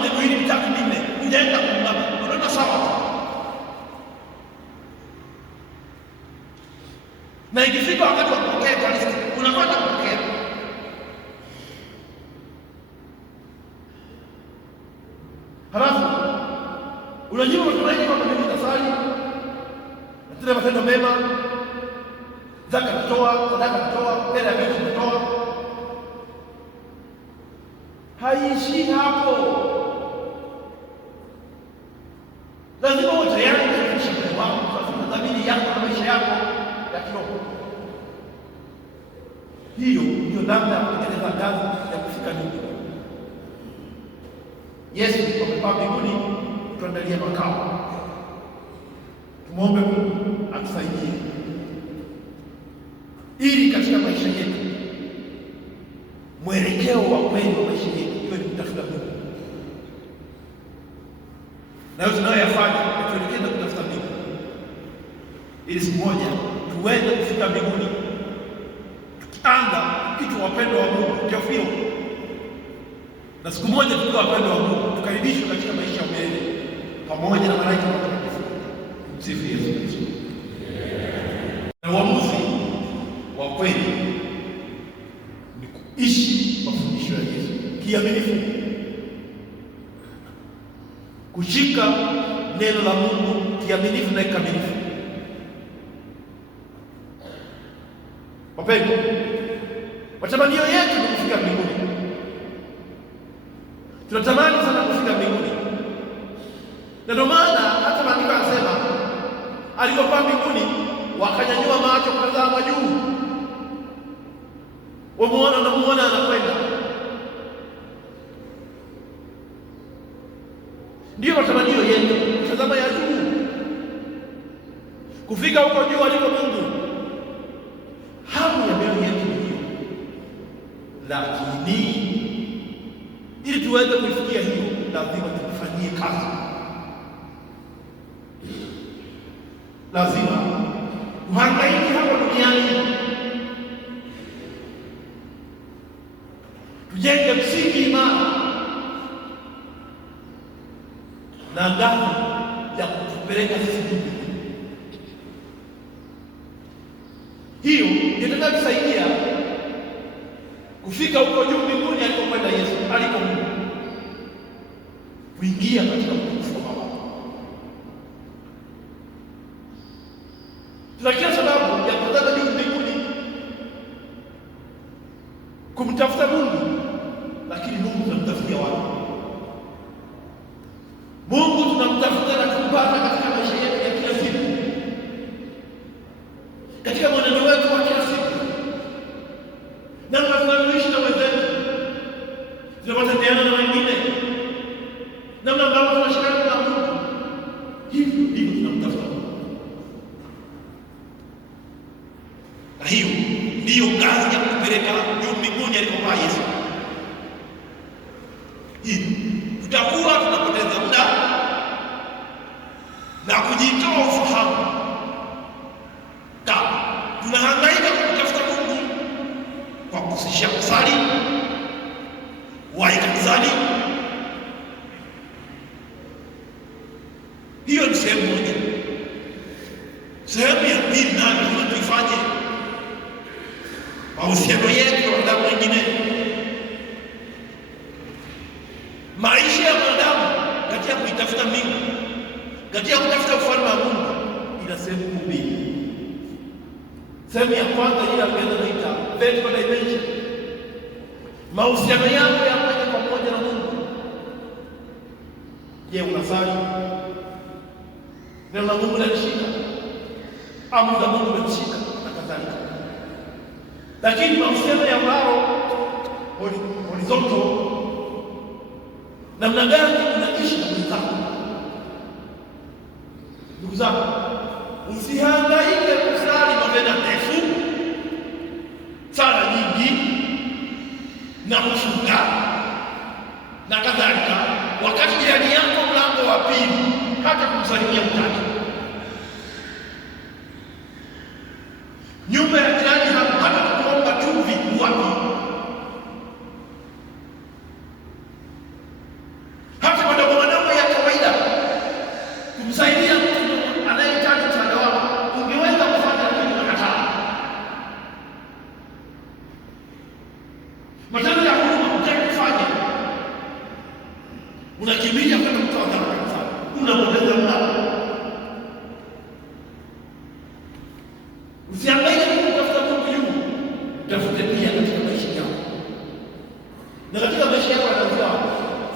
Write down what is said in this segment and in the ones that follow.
moja miwili mitatu minne, hujaenda kuungama, unaona sawa. Na ikifika wakati wa kupokea Ekaristi, unakwenda kupokea. Halafu unajua unatumaini kwamba mimi nitasali, natenda matendo mema, zaka natoa, sadaka natoa, hela ya Mungu natoa. Haishi hapo. Lazima uwe tayari kufikisha moyo wako, kwa dhamiri yako na maisha yako ya kiroho. Hiyo ndio namna ya kutengeneza ngazi ya kufika mbinguni. Yesu amepaa mbinguni kutuandalia makao. Tumwombe Mungu atusaidie ili katika maisha yetu mwelekeo wa kweli wa maisha yetu iwe ni kutafuta Mungu, na yote tunayoyafanya tuelekeze kutafuta Mungu, ili siku moja tuweze kufika mbinguni tukianza kitu wapendwa wa Mungu Teofilo, na siku moja tukiwa wapendwa wa Mungu tukaribishwe katika maisha ya milele pamoja na malaika watakatifu. Msifu Yesu Kristo. Na uamuzi wa kweli ni kuishi mafundisho ya Yesu kiaminifu, kushika neno la Mungu kiaminifu na kikamilifu. Wapendwa, matamanio yetu ni kufika mbinguni. Tunatamani sana kufika mbinguni, na ndio maana hata maandiko yanasema alipopaa mbinguni wakanyanyua macho kutazama juu, wanamuona anakwenda. Ndiyo matamanio yetu, kutazama ya juu, kufika huko juu aliko Mungu. Hamu ya mioyo yetu hiyo, lakini ili tuweze kuifikia hiyo, lazima tufanyie kazi. Lazima tuhangaike hapa duniani, tujenge msingi imara na ngazi ya kutupeleka sisi mbinguni. Hiyo itakayotusaidia kufika huko juu mbinguni alikokwenda Yesu, aliko Mungu, kuingia katika utukufu wa Baba. Tuna kila sababu ya kutaka juu mbinguni kumtafuta Mungu, lakini Mungu tunamtafutia wapi? Mungu tunamtafuta na kumpata katika maisha yetu ya kila siku, katika mwenendo wetu wa kila siku, namna tunavyoishi na wenzetu, tunavyotendeana na wengine, namna ambavyo tunashikana na Mungu. Hivyo ndivyo tunamtafuta Mungu, na hiyo ndiyo ngazi ya kupeleka juu mbinguni alipopaa Yesu. Hivi tutakuwa tunapoteza muda na kujitoa ufahamu kama tunahangaika kutafuta Mungu kwa kusisha kusali, wahi kanisani. Hiyo ni sehemu moja. Sehemu ya pili nayo tuifanye mahusiano yetu na wanadamu wengine. Maisha ya mwanadamu katika kuitafuta mbingu, katika kutafuta ufalme wa Mungu, ina sehemu mbili. Sehemu ya kwanza ile ambayo tunaita vertical dimension, mahusiano yako ya moja kwa moja na Mungu. Je, unasali? Neno la Mungu linashika, amri za Mungu zinashika na kadhalika. Lakini mahusiano ya mbao horizontal, namna gani unaishi na wenzako? Ndugu zangu, usihangaike kusali novena ndefu, sala nyingi na kufunga na kadhalika, wakati jirani yako mlango wa pili hata kumsalimia mtaki. Nyumba ya jirani hata kuomba chumvi wapi? Hata Matendo ya huruma hutaki kufanya, unakimbilia kwenda kutoa sadaka kanisani, unapoteza muda. Usiangaike kutafuta Mungu juu, tafute pia katika maisha yako, na katika maisha yako anaanza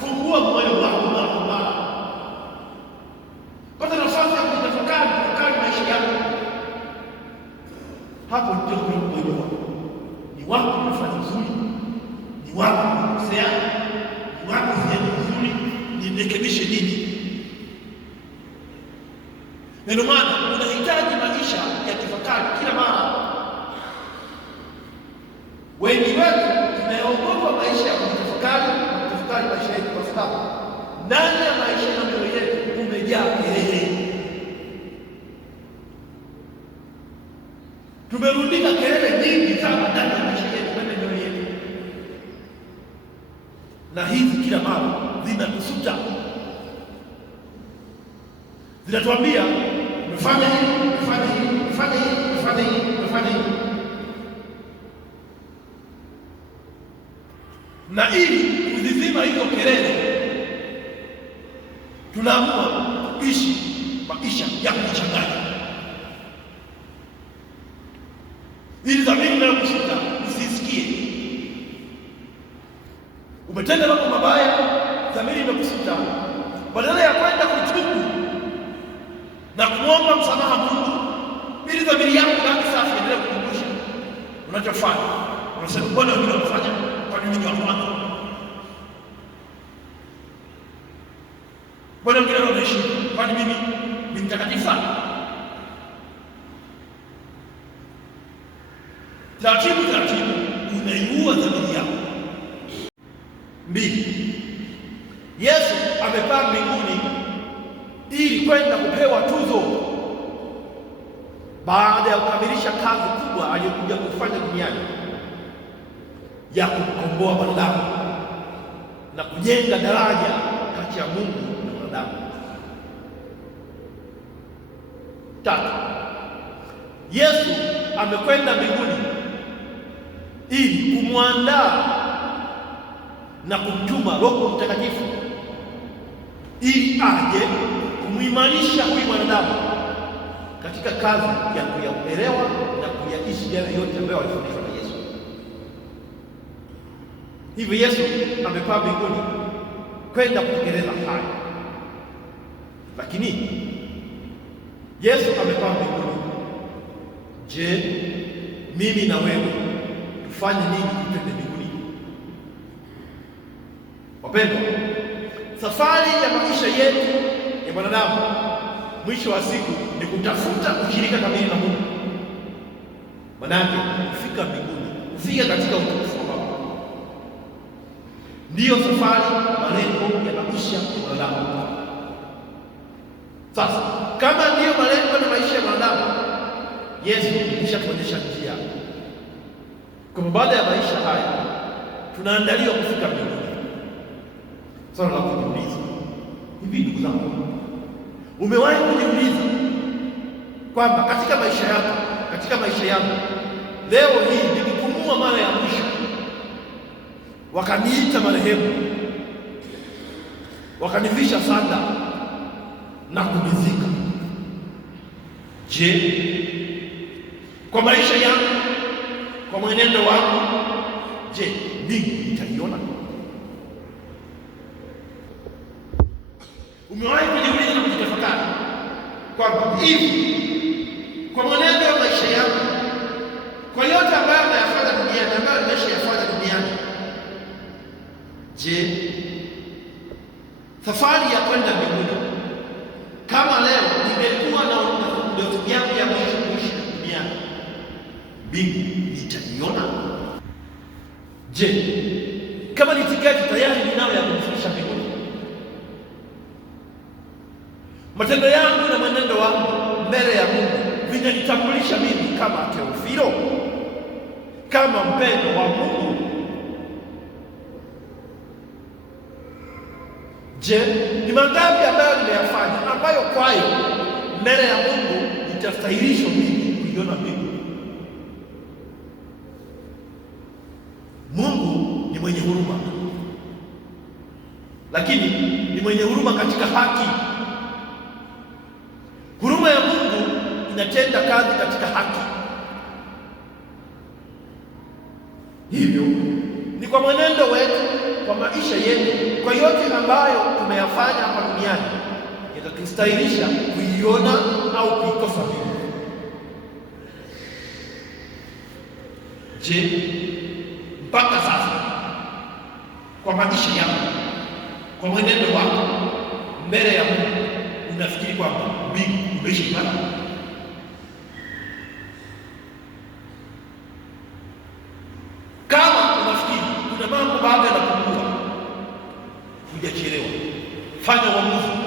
fungua moyo wako mara pata nafasi ya kutafakari maisha yako. Hapo ndio unapojua ni wapi unafanya vizuri, ni wapi unakosea, ni wapi unafanya vizuri, nirekebishe nini. Ndio maana unahitaji maisha ya tafakari kila mara. Wengi wetu tunaogopa maisha ya kutafakari maisha yetu, kwa sababu ndani ya maisha na mioyo yetu umejaa kelele. Tumerundika kelele nyingi sana ndani ya maisha yetu na mioyo yetu, na hizi kila mara zinatusuta, zinatuambia umefanya hivi, umefanya hivi, umefanya hivi, umefanya hivi, umefanya hivi. Na ili kuzizima hizo kelele, tunaamua kuishi maisha ya kuchanganya, ili dhamiri inayokushika usisikie. Umetenda mambo mabaya, dhamiri imekusuta, badala ya kwenda kutubu na kuomba msamaha Mungu ili dhamiri yako ibaki safi, endelee kukumbusha unachofanya. Unasema mbona wengine wanafanya, kwa nini mimi hapana? Mbona wengine wanaishi, kwa nini mimi ni mtakatifu? Taratibu unaiua dhamiri yako. 2. Yesu amepaa mbinguni ili kwenda kupewa tuzo baada ya kukamilisha kazi kubwa aliyokuja kufanya duniani ya kukomboa wanadamu na kujenga daraja kati ya Mungu na wanadamu. 3. Yesu amekwenda mbinguni ili kumwandaa na kumtuma Roho Mtakatifu ili aje kumuimarisha huyu mwanadamu katika kazi ya kuyaelewa na kuyaishi yale yote ambayo alifundishwa na Yesu. Hivyo Yesu amepaa mbinguni kwenda kutekeleza haya. Lakini Yesu amepaa mbinguni, je, mimi na wewe tufanye nini twende mbinguni? Wapendwa, safari ya maisha yetu ya mwanadamu mwisho wa siku ni kutafuta ushirika kamili na Mungu. Manake kufika mbinguni, kufika katika utukufu wa Baba, ndiyo safari malengo ya maisha ya mwanadamu. Sasa kama ndiyo malengo na maisha ya mwanadamu, Yesu ameshatuonyesha njia. Kwa baada ya maisha haya tunaandaliwa kufika mbinguni. Swali la kujiuliza, hivi ndugu zangu, umewahi kujiuliza kwamba katika maisha yangu leo hii nikipumua mara ya mwisho wakaniita marehemu, wakanivisha sanda na kunizika, je, kwa maisha yangu, kwa mwenendo wangu, je, mbingu nitaiona? Umewahi kujiuliza na kujitafakari kwamba hivi kwa mwenendo wa maisha yangu, kwa yote ambayo nayafanya duniani, ambayo nimeshayafanya duniani, je, safari ya kwenda mbinguni, kama leo ningekuwa na ndoto yangu ya kuishi duniani, mbingu nitaiona? Je, kama ni tiketi tayari ninayo ya kunifikisha mbinguni? Matendo yangu na mwenendo wangu mbele ya Mungu vinanitambulisha mimi kama Teofilo, kama mpendo wa Mungu? Je, ni mangapi ambayo nimeyafanya ambayo kwayo mbele ya Mungu nitastahilishwa mimi kuiona mbingu? Mungu ni mwenye huruma, lakini ni mwenye huruma katika haki. Huruma ya Mungu inatenda kazi katika haki. Hivyo ni kwa mwenendo wetu, kwa maisha yetu, kwa yote ambayo tumeyafanya hapa duniani yatatustahilisha kuiona au kuikosa Mungu. Je, mpaka sasa kwa maisha yako, kwa mwenendo wako mbele ya Mungu, unafikiri kwamba mbingu umeishi pale? Kama unafikiri kuna mambo bado yanapungua, hujachelewa. Fanya uamuzi.